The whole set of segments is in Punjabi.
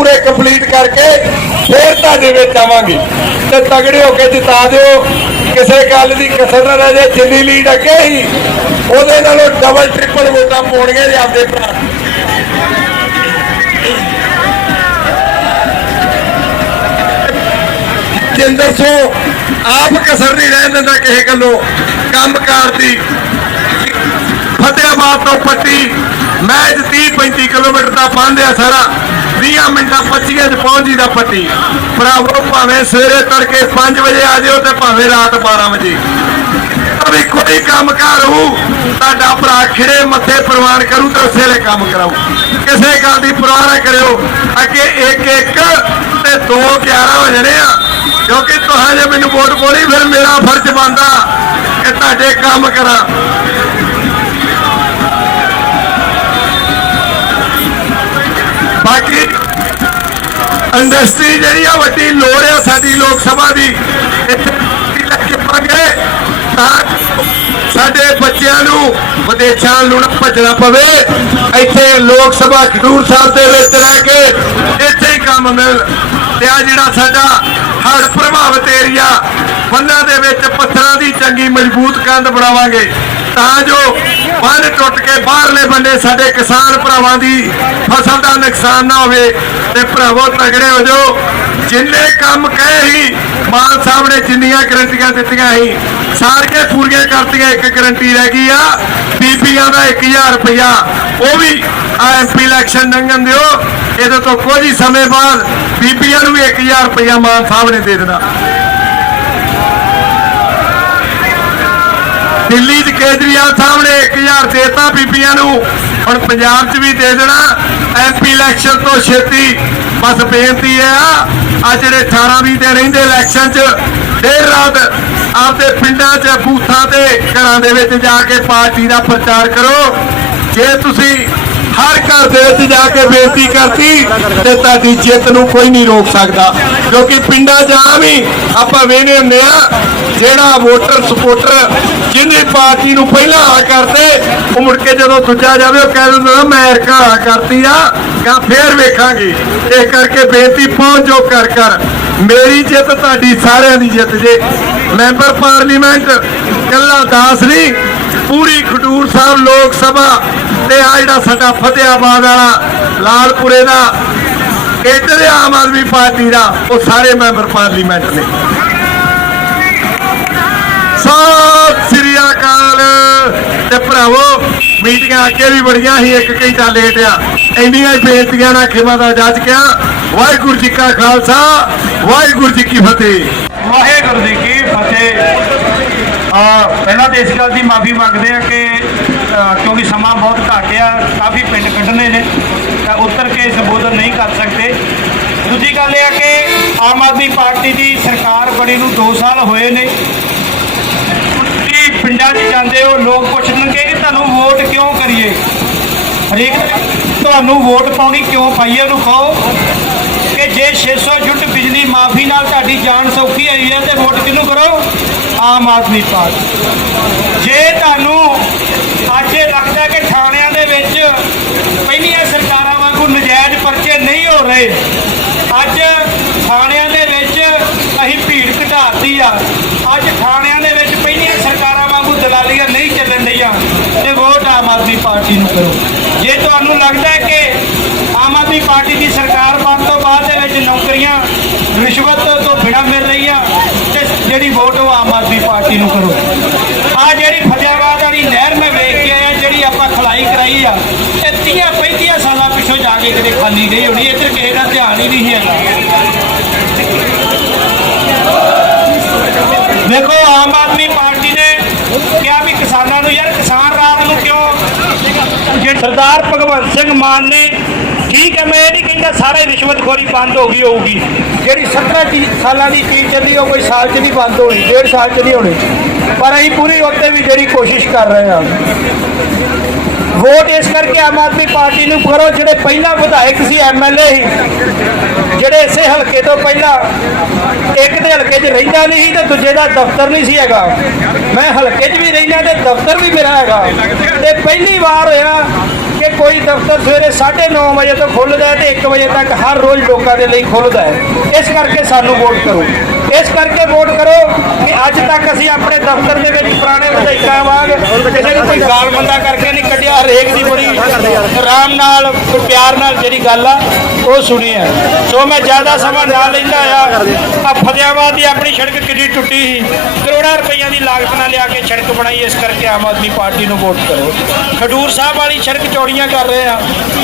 ਪੂਰੇ ਕੰਪਲੀਟ ਕਰਕੇ ਫੇਰ ਤੁਹਾਡੇ ਵਿੱਚ ਆਵਾਂਗੇ। ਤੇ ਤਗੜੇ ਹੋ ਕੇ ਜਿਤਾ ਦਿਓ। ਕਿਸੇ ਗੱਲ ਦੀ ਕਸਰ ਨਾ ਰਹਿ ਜਾਏ, ਜਿੰਨੀ ਲੀਡ ਅੱਗੇ ਹੀ ਉਹਦੇ ਨਾਲੋਂ ਡਬਲ ਟ੍ਰਿਪਲ ਵੋਟਾਂ ਪਾਉਣਗੇ ਜੀ ਆਪਦੇ ਭਰਾ। ਜਿੰਦਰ ਸੋ ਆਪ ਕਸਰ ਨਹੀਂ ਰਹਿਣ ਦਿੰਦਾ ਕਿਸੇ ਗੱਲੋਂ। ਕੰਮਕਾਰ ਦੀ ਫਤਿਆਬਾਦ ਤੋਂ ਪੱਟੀ, ਮੈਂ 30 35 ਕਿਲੋਮੀਟਰ ਦਾ ਬੰਦ ਆ ਸਾਰਾ। 20 ਮਿੰਟਾਂ 25 ਚ ਪਹੁੰਚ ਜੀਦਾ ਪੱਟੀ ਭਰਾਵੋ, ਭਾਵੇਂ ਸਵੇਰੇ ਤੜਕੇ 5 ਵਜੇ ਆ ਜਿਓ ਤੇ ਭਾਵੇਂ ਰਾਤ 12 ਵਜੇ। ਵੀ ਕੋਈ ਕੰਮ ਕਰ ਤੁਹਾਡਾ ਭਰਾ ਖਿੜੇ ਮੱਥੇ ਪ੍ਰਵਾਨ ਕਰੂ ਤੇ ਉਸੇ ਵੇਲੇ ਕੰਮ ਕਰਾਊ। ਕਿਸੇ ਗੱਲ ਦੀ ਪਰਵਾਹ ਨਾ ਕਰਿਓ। ਅੱਗੇ ਇੱਕ ਇੱਕ ਤੇ ਦੋ 11 ਹੋ ਜਾਣੇ ਆ। ਕਿਉਂਕਿ ਤੁਹਾਂ ਜੇ ਮੈਨੂੰ ਵੋਟ ਪੋਣੀ ਫਿਰ ਮੇਰਾ ਫਰਜ਼ ਬਣਦਾ ਕਿ ਤੁਹਾਡੇ ਕੰਮ ਕਰਾਂ। ਬਾਕੀ ਇੰਡਸਟਰੀ ਜਿਹੜੀ ਆ ਵੱਡੀ ਲੋੜ ਆ ਸਾਡੀ ਲੋਕ ਸਭਾ ਦੀ। ਇੱਥੇ ਇੰਡਸਟਰੀ ਲੈ ਕੇ ਪਾਗੇ ਤਾਂ ਸਾਡੇ ਬੱਚਿਆਂ ਨੂੰ ਵਿਦੇਸ਼ਾਂ ਨੂੰ ਨਾ ਭੱਜਣਾ ਪਵੇ। ਇੱਥੇ ਲੋਕ ਸਭਾ ਖਡੂਰ ਸਾਹਿਬ ਦੇ ਵਿੱਚ ਰਹਿ ਕੇ ਇੱਥੇ ਹੀ ਕੰਮ ਮਿਲ। ਤੇ ਆ ਜਿਹੜਾ ਸਾਡਾ ਹੜ੍ਹ ਪ੍ਰਭਾਵਿਤ ਏਰੀਆ ਬੰਨਾਂ ਦੇ ਵਿੱਚ ਪੱਥਰਾਂ ਦੀ ਚੰਗੀ ਮਜ਼ਬੂਤ ਕੰਧ ਬਣਾਵਾਂਗੇ। ਤਾਂ ਜੋ ਬੰਨ ਟੁੱਟ ਕੇ ਬਾਹਰਲੇ ਬੰਦੇ ਸਾਡੇ ਕਿਸਾਨ ਭਰਾਵਾਂ ਦੀ ਫਸਲ ਦਾ ਨੁਕਸਾਨ ਨਾ ਹੋਵੇ ਤੇ ਭਰਾਵੋ ਤਗੜੇ ਹੋ ਜਾਓ। ਜਿੰਨੇ ਕੰਮ ਕਹੇ ਹੀ ਮਾਨ ਸਾਹਿਬ ਨੇ ਜਿੰਨੀਆਂ ਗਰੰਟੀਆਂ ਦਿੱਤੀਆਂ ਸੀ, ਸਾਰੀਆਂ ਪੂਰੀਆਂ ਕਰਤੀਆਂ, ਇੱਕ ਗਰੰਟੀ ਰਹਿ ਗਈ ਆ। ਬੀਬੀਆਂ ਦਾ 1000 ਰੁਪਇਆ, ਉਹ ਵੀ ਆ ਐਮਪੀ ਇਲੈਕਸ਼ਨ ਲੰਘਣ ਦਿਓ। ਇਹਦੇ ਤੋਂ ਕੁਝ ਸਮੇਂ ਬਾਅਦ ਬੀਬੀਆਂ ਨੂੰ ਵੀ 1000 ਰੁਪਇਆ ਮਾਨ ਸਾਹਿਬ ਨੇ ਦੇ ਦੇਣਾ। ਕੇਜਰੀਵਾਲ ਸਾਹਿਬ ਨੇ 1000 ਦੇਤਾ ਬੀਬੀਆਂ ਨੂੰ। ਹੁਣ ਪੰਜਾਬ 'ਚ ਵੀ ਦੇ ਦੇਣਾ। ਐਮਪੀ ਇਲੈਕਸ਼ਨ ਤੋਂ ਛੇਤੀ। ਬਸ ਬੇਨਤੀ ਹੈ ਆ ਜਿਹੜੇ 18 20 ਦਿਨ ਰਹਿੰਦੇ ਇਲੈਕਸ਼ਨ 'ਚ, ਦੇਰ ਰਾਤ ਆਪਦੇ ਪਿੰਡਾਂ 'ਚ, ਬੂਥਾਂ ਤੇ, ਘਰਾਂ ਦੇ ਵਿੱਚ ਜਾ ਕੇ ਪਾਰਟੀ ਦਾ ਪ੍ਰਚਾਰ ਕਰੋ। ਜੇ ਤੁਸੀਂ ਹਰ ਘਰ ਦੇ ਵਿੱਚ ਜਾ ਕੇ ਬੇਨਤੀ ਕਰਤੀ ਤੇ ਤੁਹਾਡੀ ਜਿੱਤ ਨੂੰ ਕੋਈ ਨਹੀਂ ਰੋਕ ਸਕਦਾ, ਕਿਉਂਕਿ ਪਿੰਡਾਂ 'ਚ ਆਮ ਆਪਾਂ ਵੇਖਦੇ ਹੁੰਦੇ ਆ, ਜਿਹੜਾ ਵੋਟਰ ਸਪੋਰਟਰ ਜਿਹਨੇ ਪਾਰਟੀ ਨੂੰ ਪਹਿਲਾਂ ਆ ਕਰਦੇ, ਉਹ ਮੁੜ ਕੇ ਜਦੋਂ ਦੂਜਾ ਜਾਵੇ, ਉਹ ਕਹਿ ਦਿੰਦਾ, ਮੈਂ ਐਰਕਾ ਆ ਕਰਤੀ ਆ, ਜਾਂ ਫੇਰ ਵੇਖਾਂਗੇ। ਇਸ ਕਰਕੇ ਬੇਨਤੀ ਪਹੁੰਚ ਜੋ ਕਰ ਕਰ, ਮੇਰੀ ਜਿੱਤ ਤੁਹਾਡੀ ਸਾਰਿਆਂ ਦੀ ਜਿੱਤ ਜੇ। ਮੈਂਬਰ ਪਾਰਲੀਮੈਂਟ, ਕੱਲਾ ਦਾਸ ਨਹੀਂ ਪੂਰੀ ਖਡੂਰ ਸਾਹਿਬ ਲੋਕ ਸਭਾ ਤੇ ਆ ਜਿਹੜਾ ਸਾਡਾ ਫਤਿਆਬਾਦ ਵਾਲਾ, ਲਾਲਪੁਰੇ ਦਾ, ਇੱਧਰ ਆਮ ਆਦਮੀ ਪਾਰਟੀ ਦਾ, ਉਹ ਸਾਰੇ ਮੈਂਬਰ ਪਾਰਲੀਮੈਂਟ ਨੇ ਸਤਿ ਸ੍ਰੀ ਅਕਾਲ। ਤੇ ਭਰਾਵੋ, ਮੀਟਿੰਗਾਂ ਅੱਗੇ ਵੀ ਬੜੀਆਂ ਸੀ, ਇੱਕ ਘੰਟਾ ਲੇਟ ਆ। ਇੰਨੀਆਂ ਬੇਨਤੀਆਂ ਨਾਲ ਖਿਮਾ ਦਾ ਜੱਜ ਕਿਆ ਵਾਹਿਗੁਰੂ ਜੀ ਕਾ ਖਾਲਸਾ, ਵਾਹਿਗੁਰੂ ਜੀ ਕੀ ਫਤਿਹ। ਵਾਹਿਗੁਰੂ ਜੀ ਕੀ ਫਤਿਹ। ਪਹਿਲਾਂ ਤਾਂ ਇਸ ਗੱਲ ਦੀ ਮਾਫੀ ਮੰਗਦੇ ਆ ਕਿ ਕਿਉਂਕਿ ਸਮਾਂ ਬਹੁਤ ਘੱਟ ਆ, ਕਾਫੀ ਪਿੰਡ ਕੱਢਣੇ ਨੇ, ਤਾਂ ਉਤਰ ਕੇ ਸੰਬੋਧਨ ਨਹੀਂ ਕਰ ਸਕਦੇ। ਦੂਜੀ ਗੱਲ ਇਹ ਆ ਕਿ ਆਮ ਆਦਮੀ ਪਾਰਟੀ ਦੀ ਸਰਕਾਰ ਬਣੀ ਨੂੰ 2 ਸਾਲ ਹੋਏ ਨੇ। ਪਿੰਡਾਂ 'ਚ ਜਾਂਦੇ ਹੋ, ਲੋਕ ਪੁੱਛਣਗੇ ਕਿ ਤੁਹਾਨੂੰ ਵੋਟ ਕਿਉਂ ਕਰੀਏ? ਹਰੇਕ ਤੁਹਾਨੂੰ ਵੋਟ ਪਾਉਣੀ ਕਿਉਂ ਪਾਈਏ ਨੂੰ ਕਹੋ ਕਿ ਜੇ 600 ਯੂਨਿਟ ਬਿਜਲੀ ਮਾਫੀ ਨਾਲ ਤੁਹਾਡੀ ਜਾਨ ਸੌਖੀ ਹੋਈ ਹੈ ਤੇ ਵੋਟ ਕਿਹਨੂੰ ਕਰੋ? ਆਮ ਆਦਮੀ ਪਾਰਟੀ। ਜੇ ਤੁਹਾਨੂੰ ਅੱਜ ਇਹ ਲੱਗਦਾ ਕਿ ਥਾਣਿਆਂ ਦੇ ਵਿੱਚ ਪਹਿਲੀਆਂ ਸਰਕਾਰਾਂ ਵਾਂਗੂ ਨਜਾਇਜ਼ ਪਰਚੇ ਨਹੀਂ ਹੋ ਰਹੇ, ਅੱਜ ਥਾਣਿਆਂ ਦੇ ਵਿੱਚ ਅਸੀਂ ਭੀੜ ਘਟਾਤੀ ਆ। ਅੱਜ ਥਾਣਿਆਂ ਦੇ ਵਿੱਚ ਪਹਿਲੀਆਂ ਸਰਕਾਰਾਂ ਵਾਂਗੂ ਦਲਾਲੀਆਂ ਨਹੀਂ ਚੱਲਣ ਡਈਆਂ, ਤੇ ਵੋਟ ਆਮ ਆਦਮੀ ਪਾਰਟੀ ਨੂੰ ਕਰੋ। ਜੇ ਤੁਹਾਨੂੰ ਲੱਗਦਾ ਕਿ ਆਮ ਆਦਮੀ ਪਾਰਟੀ ਦੀ ਸਰਕਾਰ ਬਣਨ ਤੋਂ ਬਾਅਦ ਦੇ ਵਿੱਚ ਨੌਕਰੀਆਂ, ਰਿਸ਼ਵਤ ਤੋਂ ਬਿਨਾਂ ਮਿਲ ਰਹੀ ਆ ਤੇ ਜਿਹੜੀ ਵੋਟ ਉਹ ਆਮ ਆਦਮੀ ਪਾਰਟੀ ਨੂੰ ਕਰੋ। ਆ ਜਿਹੜੀ ਫਤਿਆਬਾਦ ਵਾਲੀ ਲਹਿਰ ਮੈਂ ਵੇਖ ਕੇ ਆਇਆ, ਜਿਹੜੀ ਆਪਾਂ ਖਲਾਈ ਕਰਾਈ ਆ, ਇਹ 30 35 ਸਾਲਾਂ ਪਿੱਛੋਂ ਜਾ ਕੇ ਕਿਤੇ ਖਾਲੀ ਨਹੀਂ ਹੋਣੀ, ਇੱਧਰ ਕਿਸੇ ਦਾ ਧਿਆਨ ਹੀ ਨਹੀਂ ਹੈਗਾ। ਦੇਖੋ, ਆਮ ਆਦਮੀ ਪਾਰਟੀ ਨੇ ਕਿਹਾ ਵੀ ਕਿਸਾਨਾਂ ਨੂੰ, ਯਾਰ ਕਿਸਾਨ ਰਾਤ ਨੂੰ ਕਿਉਂ ਸਰਦਾਰ ਭਗਵੰਤ ਸਿੰਘ ਮਾਨ ਨੇ ਠੀਕ ਹੈ, ਮੈਂ ਇਹ ਨਹੀਂ ਕਹਿੰਦਾ ਸਾਰਾ ਹੀ ਰਿਸ਼ਵਤਖੋਰੀ ਬੰਦ ਹੋ ਗਈ ਹੋਊਗੀ। ਜਿਹੜੀ 17 ਸਾਲਾਂ ਦੀ ਚੀਜ਼ ਚੱਲੀ, ਉਹ ਕੋਈ ਸਾਲ 'ਚ ਨਹੀਂ ਬੰਦ ਹੋਣੀ, ਡੇਢ ਸਾਲ 'ਚ ਨਹੀਂ ਹੋਣੀ। ਪਰ ਅਸੀਂ ਪੂਰੀ ਉੱਤੇ ਵੀ ਜਿਹੜੀ ਕੋਸ਼ਿਸ਼ ਕਰ ਰਹੇ ਹਾਂ। ਵੋਟ ਇਸ ਕਰਕੇ ਆਮ ਆਦਮੀ ਪਾਰਟੀ ਨੂੰ ਕਰੋ, ਜਿਹੜੇ ਪਹਿਲਾਂ ਵਿਧਾਇਕ ਸੀ ਐਮਐਲਏ ਸੀ, ਜਿਹੜੇ ਇਸੇ ਹਲਕੇ ਤੋਂ ਪਹਿਲਾਂ ਇੱਕ ਦੇ ਹਲਕੇ 'ਚ ਰਹਿੰਦਾ ਨਹੀਂ ਸੀ ਤੇ ਦੂਜੇ ਦਾ ਦਫ਼ਤਰ ਨਹੀਂ ਸੀ ਹੈਗਾ। ਮੈਂ ਹਲਕੇ 'ਚ ਵੀ ਰਹਿੰਦਾ ਤੇ ਦਫ਼ਤਰ ਵੀ ਮੇਰਾ ਹੈਗਾ। ਤੇ ਪਹਿਲੀ ਵਾਰ ਹੋਇਆ ਕਿ ਕੋਈ ਦਫ਼ਤਰ ਸਵੇਰੇ 9:30 ਵਜੇ ਤੋਂ ਖੁੱਲ੍ਹਦਾ ਹੈ ਤੇ 1 ਵਜੇ ਤੱਕ ਹਰ ਰੋਜ਼ ਲੋਕਾਂ ਦੇ ਲਈ ਖੁੱਲ੍ਹਦਾ ਹੈ। ਇਸ ਕਰਕੇ ਸਾਨੂੰ ਵੋਟ ਕਰੋ। ਇਸ ਕਰਕੇ ਵੋਟ ਕਰੋ ਕਿ ਅੱਜ ਤੱਕ ਅਸੀਂ ਆਪਣੇ ਦਫ਼ਤਰ ਦੇ ਵਿੱਚ ਪੁਰਾਣੇ ਵਿਧਾਇਕਾਂ ਵਾਂਗ ਕਿਸੇ ਨੂੰ ਕੋਈ ਗਾਲ ਬੰਦਾ ਕਰਕੇ ਨਹੀਂ ਕੱਢਿਆ। ਹਰੇਕ ਦੀ ਬੜੀ ਆਰਾਮ ਨਾਲ, ਪਿਆਰ ਨਾਲ ਜਿਹੜੀ ਗੱਲ ਆ ਉਹ ਸੁਣੀ ਹੈ। ਸੋ ਮੈਂ ਜ਼ਿਆਦਾ ਸਮਾਂ ਨਾ ਲੈਂਦਾ ਆ। ਆ ਫਤਿਆਬਾਦ ਦੀ ਆਪਣੀ ਸੜਕ ਕਿੰਨੀ ਟੁੱਟੀ ਸੀ। ਕਰੋੜਾਂ ਰੁਪਈਆਂ ਦੀ ਲਾਗਤ ਨਾਲ ਲਿਆ ਕੇ ਸੜਕ ਬਣਾਈ। ਇਸ ਕਰਕੇ ਆਮ ਆਦਮੀ ਪਾਰਟੀ ਨੂੰ ਵੋਟ ਕਰੋ। ਖਡੂਰ ਸਾਹਿਬ ਵਾਲੀ ਸੜਕ ਚੌੜੀਆਂ ਕਰ ਰਹੇ ਆ।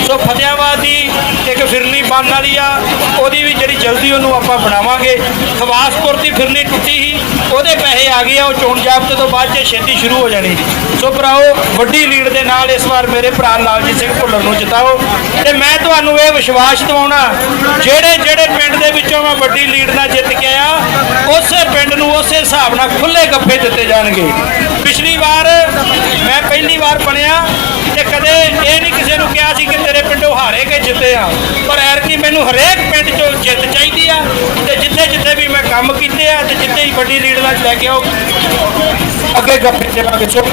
ਸੋ ਫਤਿਆਬਾਦ ਦੀ ਇੱਕ ਫਿਰਨੀ ਬਣਨ ਵਾਲੀ ਆ। ਉਹਦੀ ਵੀ ਜਿਹੜੀ ਜਲਦੀ ਉਹਨੂੰ ਆਪਾਂ ਬਣਾਵਾਂਗੇ। ਖਵਾਸਪੁਰ ਦੀ ਫਿਰਨੀ ਟੁੱਟੀ ਸੀ। ਉਹਦੇ ਪੈਸੇ ਆ ਗਏ ਆ। ਉਹ ਚੋਣ ਜਾਬਤੇ ਤੋਂ ਬਾਅਦ ਚ ਛੇਤੀ ਸ਼ੁਰੂ ਹੋ ਜਾਣੀ। ਸੋ ਭਰਾਓ, ਵੱਡੀ ਲੀਡ ਦੇ ਨਾਲ ਇਸ ਵਾਰ ਮੇਰੇ ਭਰਾ ਲਾਲਜੀਤ ਸਿੰਘ ਭੁੱਲਰ ਨੂੰ ਜਿਤਾਓ। ਤੇ ਮੈਂ ਤੁਹਾਨੂੰ ਇਹ ਵਿਸ਼ਵਾਸ ਦਿਵਾਉਣਾ ਜਿਹੜੇ ਜਿਹੜੇ ਪਿੰਡ ਦੇ ਵਿੱਚੋਂ ਮੈਂ ਵੱਡੀ ਲੀਡ ਨਾਲ ਜਿੱਤ ਕੇ ਆਇਆ, ਉਸੇ ਪਿੰਡ ਨੂੰ ਉਸੇ ਹਿਸਾਬ ਨਾਲ ਖੁੱਲੇ ਗੱਫੇ ਦਿੱਤੇ ਜਾਣਗੇ। ਪਿਛਲੀ ਵਾਰ ਮੈਂ ਪਹਿਲੀ ਵਾਰ ਬਣਿਆ ਤੇ ਕਦੇ ਇਹ ਨਹੀਂ ਕਿਸੇ ਨੂੰ ਕਿਹਾ ਸੀ ਕਿ ਤੇਰੇ ਪਿੰਡੋਂ ਹਾਰੇ ਕੇ ਜਿੱਤੇ ਆ। ਪਰ ਐਰਕੀ ਮੈਨੂੰ ਹਰੇਕ ਪਿੰਡ 'ਚੋਂ ਜਿੱਤ ਚਾਹੀਦੀ ਆ ਤੇ ਜਿੱਥੇ ਜਿੱਥੇ ਵੀ ਮੈਂ ਕੰਮ ਕੀਤੇ ਆ ਤੇ ਜਿੱਥੇ ਹੀ ਵੱਡੀ ਲੀਡ ਨਾਲ ਲੈ ਕੇ ਆਓ, ਅੱਗੇ ਗੱਫੇ ਦੇਵਾਂਗੇ ਸੋ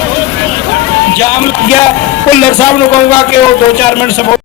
ਜਾਮ ਲੱਗ ਭੁੱਲਰ ਸਾਹਿਬ ਨੂੰ ਕਹੂੰਗਾ ਕਿ ਉਹ 2-4 ਮਿੰਟ ਸਬੋ